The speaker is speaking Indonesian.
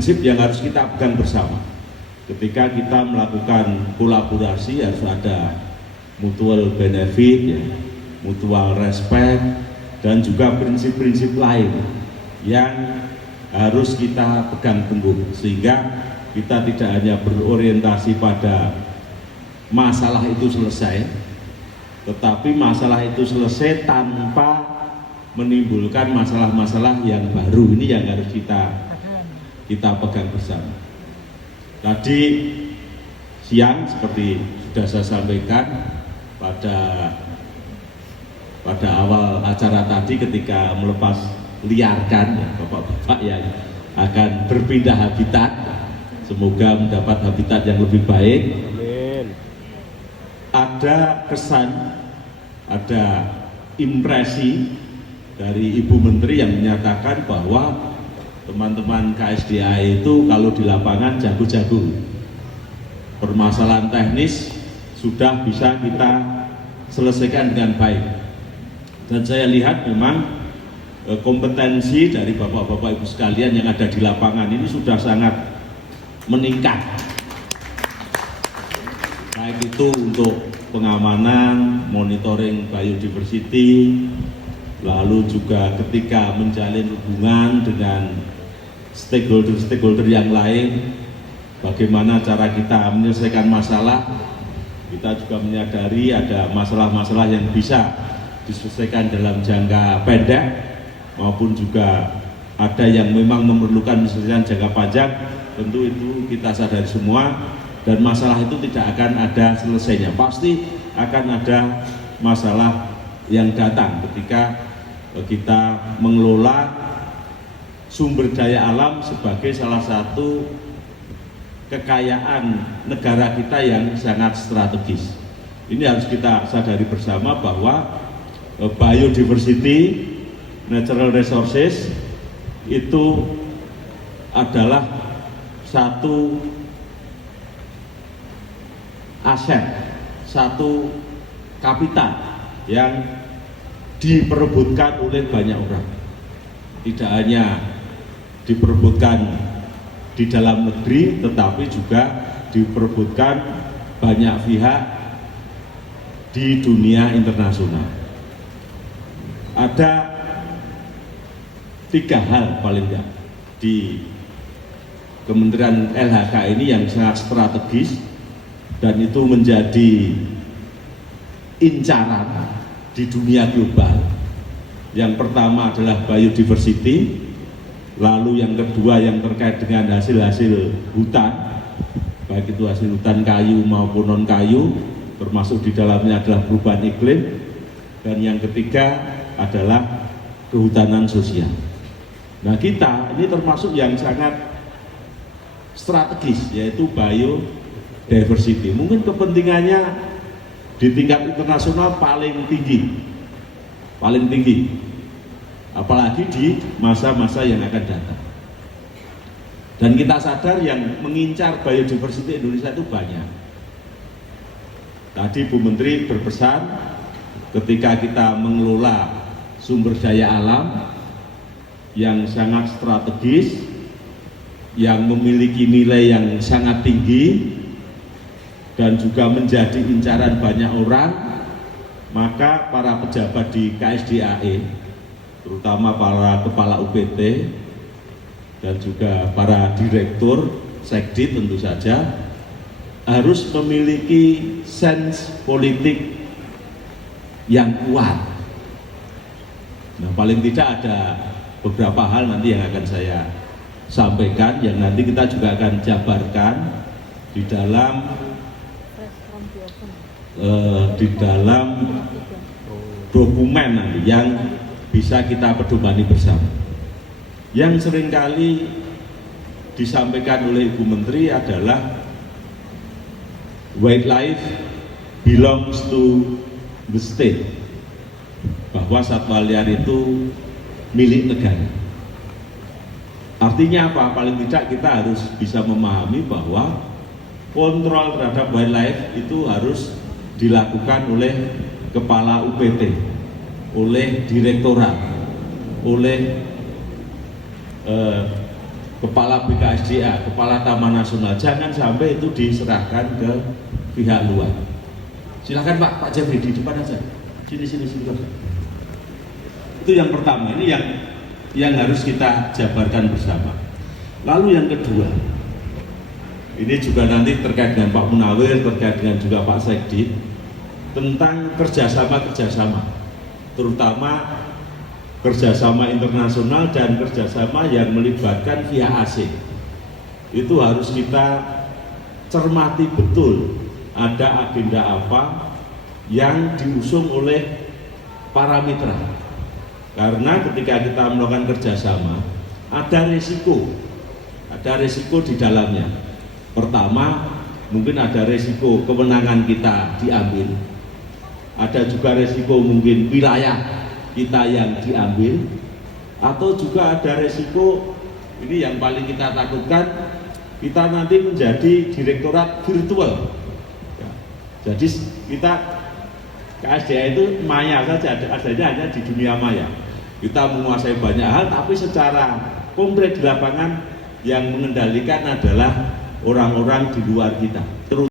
Prinsip yang harus kita pegang bersama. Ketika kita melakukan kolaborasi harus ada mutual benefit, ya, mutual respect, dan juga prinsip-prinsip lain yang harus kita pegang teguh sehingga kita tidak hanya berorientasi pada masalah itu selesai, tetapi masalah itu selesai tanpa menimbulkan masalah-masalah yang baru. Ini yang harus kita pegang bersama. Tadi siang seperti sudah saya sampaikan pada awal acara tadi ketika melepas liarkan ya, bapak-bapak yang akan berpindah habitat, semoga mendapat habitat yang lebih baik. Amin. Ada kesan, ada impresi dari Ibu Menteri yang menyatakan bahwa teman-teman KSDA itu kalau di lapangan jago-jago. Permasalahan teknis sudah bisa kita selesaikan dengan baik. Dan saya lihat memang kompetensi dari bapak-bapak ibu sekalian yang ada di lapangan ini sudah sangat meningkat. Baik itu untuk pengamanan, monitoring biodiversity, lalu juga ketika menjalin hubungan dengan stakeholder yang lain, bagaimana cara kita menyelesaikan masalah. Kita juga menyadari ada masalah-masalah yang bisa diselesaikan dalam jangka pendek maupun juga ada yang memang memerlukan menyelesaikan jangka panjang. Tentu itu kita sadari semua, dan masalah itu tidak akan ada selesainya, pasti akan ada masalah yang datang ketika kita mengelola sumber daya alam sebagai salah satu kekayaan negara kita yang sangat strategis. Ini harus kita sadari bersama bahwa biodiversity, natural resources itu adalah satu aset, satu kapital yang diperebutkan oleh banyak orang. Tidak hanya diperebutkan di dalam negeri, tetapi juga diperebutkan banyak pihak di dunia internasional. Ada 3 hal paling tidak di Kementerian LHK ini yang sangat strategis dan itu menjadi incaran di dunia global. Yang pertama adalah biodiversity, lalu yang kedua yang terkait dengan hasil-hasil hutan, baik itu hasil hutan kayu maupun non kayu, termasuk di dalamnya adalah perubahan iklim, dan yang ketiga adalah kehutanan sosial. Nah, kita ini termasuk yang sangat strategis, yaitu biodiversity. Mungkin kepentingannya di tingkat internasional paling tinggi, apalagi di masa-masa yang akan datang. Dan kita sadar yang mengincar biodiversity Indonesia itu banyak. Tadi Bu Menteri berpesan ketika kita mengelola sumber daya alam yang sangat strategis, yang memiliki nilai yang sangat tinggi dan juga menjadi incaran banyak orang, maka para pejabat di KSDAE, terutama para kepala UPT dan juga para direktur Sekdi tentu saja harus memiliki sense politik yang kuat. Nah, paling tidak ada beberapa hal nanti yang akan saya sampaikan, yang nanti kita juga akan jabarkan di dalam dokumen nanti yang bisa kita pedomani bersama. Yang seringkali disampaikan oleh Ibu Menteri adalah wildlife belongs to the state, bahwa satwa liar itu milik negara. Artinya apa? Paling tidak kita harus bisa memahami bahwa kontrol terhadap wildlife itu harus dilakukan oleh kepala UPT, oleh direktorat, oleh kepala BKSDA, kepala Taman Nasional, jangan sampai itu diserahkan ke pihak luar. Silakan Pak Jeffrey di depan aja. Sini. Itu yang pertama, ini yang harus kita jabarkan bersama. Lalu yang kedua, ini juga nanti terkait dengan Pak Munawir, terkait dengan juga Pak Sekdi, tentang kerjasama, terutama kerjasama internasional dan kerjasama yang melibatkan pihak asing. Itu harus kita cermati betul, ada agenda apa yang diusung oleh para mitra. Karena ketika kita melakukan kerjasama, ada resiko di dalamnya. Pertama, mungkin ada resiko kewenangan kita diambil, ada juga resiko mungkin wilayah kita yang diambil, atau juga ada resiko, ini yang paling kita takutkan, kita nanti menjadi direktorat virtual. Jadi kita KSDA itu maya saja, adanya hanya di dunia maya. Kita menguasai banyak hal, tapi secara konkret di lapangan yang mengendalikan adalah orang-orang di luar kita.